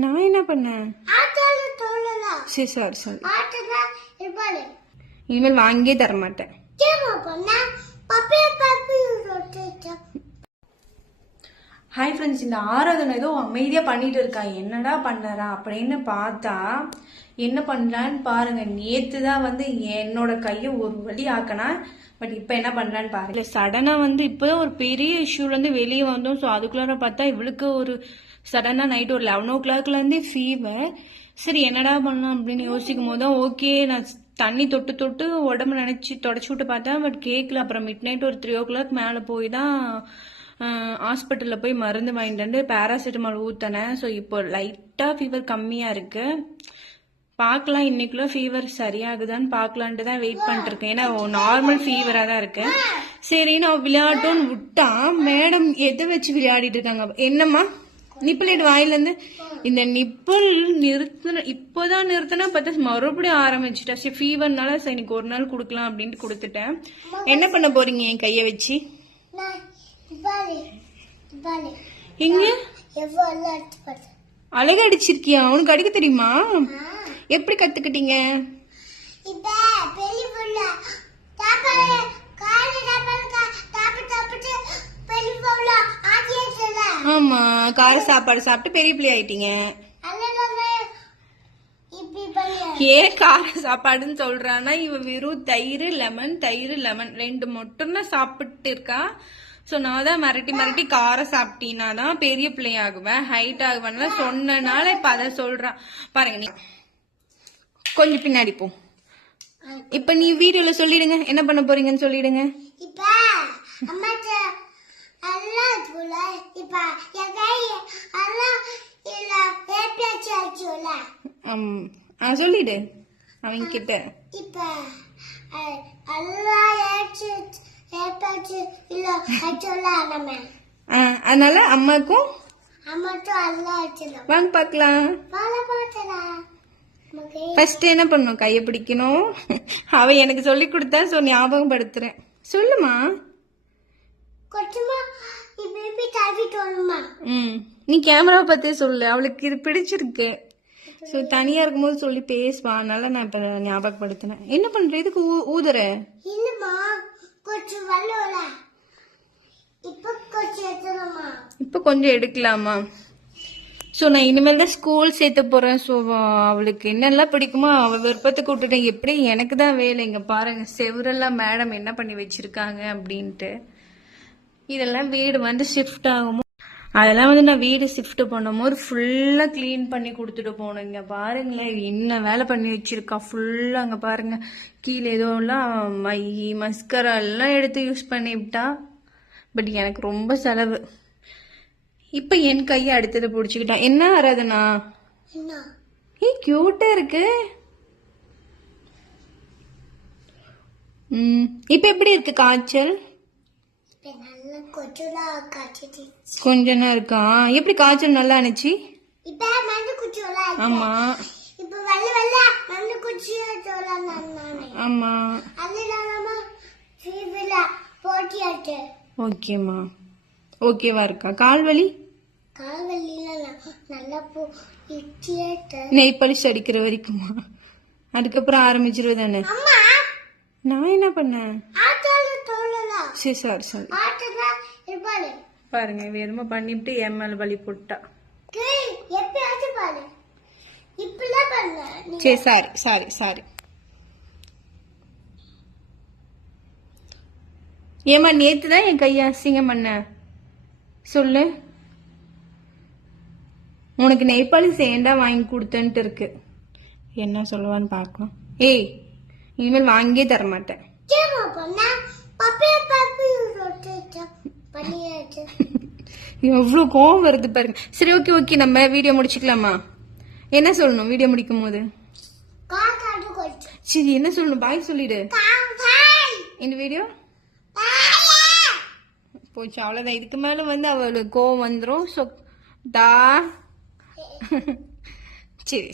நான் என்ன பண்ணேன்? சரி சாரி சாரி. இனிமேல் வாங்கியே தர மாட்டேன். ஹாய் ஃப்ரெண்ட்ஸ், இந்த ஆராதனை ஏதோ அமைதியாக பண்ணிட்டு இருக்கா. என்னடா பண்ணுறா அப்படின்னு பார்த்தா என்ன பண்ணலான்னு பாருங்க. நேற்று தான் வந்து என்னோட கையை ஒரு வழி ஆக்கினா, பட் இப்போ என்ன பண்ணலான்னு பாருங்க. இல்லை சடனாக வந்து இப்போதான் ஒரு பெரிய இஷ்யூலேருந்து வெளியே வந்தோம். ஸோ அதுக்குள்ளார பார்த்தா இவளுக்கு ஒரு சடனாக நைட் ஒரு 11 o'clockலேருந்தே ஃபீவர். சரி என்னடா பண்ணலாம் அப்படின்னு யோசிக்கும் போது தான் ஓகே நான் தண்ணி தொட்டு தொட்டு உடம்பு நினச்சி தொடச்சி விட்டு பார்த்தேன். பட் கேட்கல. அப்புறம் மிட் நைட் ஒரு 3 o'clock மேலே போய் தான் ஹாஸ்பிட்டலில் போய் மருந்து வாங்கிட்டு வந்து பேராசிட்டமால் ஊற்றினேன். ஸோ இப்போ லைட்டாக ஃபீவர் கம்மியாக இருக்குது. பார்க்கலாம் இன்னைக்குள்ள ஃபீவர் சரியாகுதான்னு பார்க்கலான்ட்டு தான் வெயிட் பண்ணிட்டுருக்கேன். ஏன்னா நார்மல் ஃபீவராக தான் இருக்கு. சரி நான் விளையாட்டோன்னு விட்டா மேடம் எதை வச்சு விளையாடிட்டு இருக்காங்க. என்னம்மா நிப்பிள் வாயிலேருந்து இந்த நிப்பிள் இப்போதான் நிறுத்தினா பார்த்தா மறுபடியும் ஆரம்பிச்சுட்டா. சரி ஃபீவர்னால சரி இன்னைக்கு ஒரு நாள் கொடுக்கலாம் அப்படின்ட்டு கொடுத்துட்டேன். என்ன பண்ண போறீங்க என் கையை வச்சு? எங்க அழகா அடிச்சிருக்கியா? அவனுக்கு அடிக்க தெரியுமா? எப்படி கத்துக்கிட்டீங்க? ஆமா கார சாப்பாடு சாப்பிட்டு பெரிய பிள்ளை ஆயிட்டீங்க. ஏன் கார சாப்பாடுன்னு சொல்றான்னா இவ வெறும் தயிர் லெமன் 2 மட்டும்தான் சாப்பிட்டு இருக்கா. ஸோ நான் தான் மிரட்டி காரம் சாப்பிட்டீங்கன்னா தான் பெரிய பிள்ளை ஆகுவேன், ஹைட் ஆகுவேன்னு சொன்னனால இப்ப அதை சொல்றான் பாருங்க. நீ கொஞ்சம் பின்னாடி போ. இப்ப நீ வீடியோல சொல்லிடுங்க என்ன பண்ண போறீங்கன்னு சொல்லிடுங்க. சொல்லிடு அவங்க கிட்ட. அதனால அம்மாக்கும் வாங்க பாக்கலாம். ஃபர்ஸ்ட் என்ன பண்ணும்? கைய பிடிக்கணும். அவ எனக்கு சொல்லி கொடுத்தா. சோ ஞாபகம் படுத்துறேன். சொல்லுமா. நீ கேமராவை பத்தே சொல்லு. அவளுக்கு இது பிடிச்சிருக்கு. சோ தனியா இருக்கும்போது சொல்லி பேசுவா. அதனால நான் இப்ப ஞாபகப்படுத்தினேன். என்ன பண்ற? இதுக்கு ஊதுற? இப்ப கொஞ்சம் எடுக்கலாமா? ஸோ நான் இனிமேல் தான் ஸ்கூல் சேர்த்து போறேன். ஸோ அவளுக்கு என்னெல்லாம் பிடிக்குமோ அவ விருப்பத்துக்கு விட்டுட்டேன். எப்படி எனக்கு தான் வேலை. இங்க பாருங்க செவரெல்லாம் மேடம் என்ன பண்ணி வச்சிருக்காங்க அப்படின்ட்டு. இதெல்லாம் வீடு வந்து ஷிஃப்ட் ஆகுமோ அதெல்லாம் வந்து நான் வீடு ஷிஃப்ட் பண்ணும்போது ஃபுல்லா கிளீன் பண்ணி கொடுத்துட்டு போனேன். இங்க பாருங்களேன் என்ன வேலை பண்ணி வச்சிருக்கா ஃபுல்லா. அங்க பாருங்க கீழே ஏதோ எல்லாம் மை மஸ்கரா எல்லாம் எடுத்து யூஸ் பண்ணி விட்டா. பட் எனக்கு ரொம்ப செலவு. இப்ப என் கையை அடுத்தது பிடிச்சுக்கிட்டா. என்ன ஆராதனா? கியூட்டா இருக்கு. இப்ப எப்படி இருக்கு காய்ச்சல்? கொஞ்ச நேரம் இருக்கா? எப்படி காய்ச்சல் நல்லா ஆனிச்சு? ஆமா ஆமா ஓகேமா. ஓகேவா இருக்கா? கால் வலி? நெய் பாலிஷ் அடிக்கிற வரைக்குமா? அதுக்கப்புறம் ஆரம்பிச்சிருவே தானே. நான் என்ன பண்ணேன்? சரி சாரி சாரி. பாருங்க வேறுமா பண்ணிட்டு என் மேல வலி போட்டா. சரி சாரி சாரி சாரி. ஏமா நேத்து தான் என் கையை அசிங்கம் பண்ண சொல்லு. உனக்கு நெய்பாலிஸ் ஏண்டா வாங்கி கொடுத்தன்ட்டு இருக்கு. என்ன சொல்லுவான்னு பார்க்கலாம். ஏய் இனிமேல் வாங்கியே தர மாட்டேன். எவ்வளவு கோவம் வருது பாருங்க. சரி ஓகே ஓகே நம்ம வீடியோ முடிச்சுக்கலாமா? என்ன சொல்லணும் வீடியோ முடிக்கும் போது? சரி என்ன சொல்லணும்? பாய் சொல்லிடு. இந்த வீடியோ போச்சு அவ்வளவுதான். இதுக்கு மேல வந்து அவளுக்கு கோவம் வந்துடும். ஸோ டா சரி.